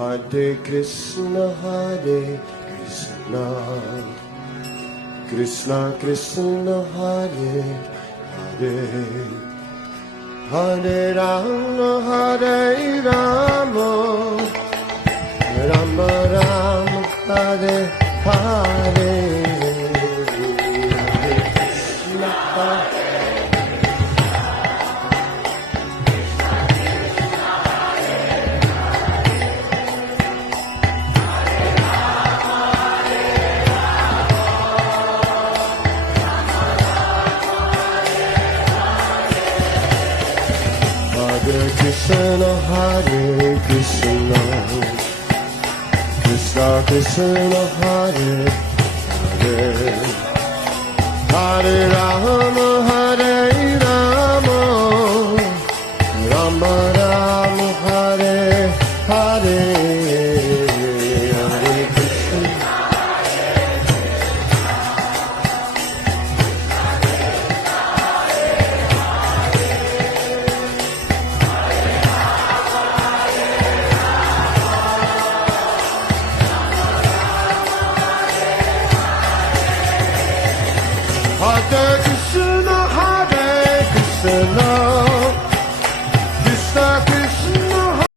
Hare Krishna, Krishna Krishna, Hare Hare, Hare Rama, Rama Rama, Hare Hare, Hare Krishna, Hare Krishna, Krishna Krishna, Hare Hare, Hare Rama, Rama Rama, Hare Hare, Hare Krishna. Hare Krishna,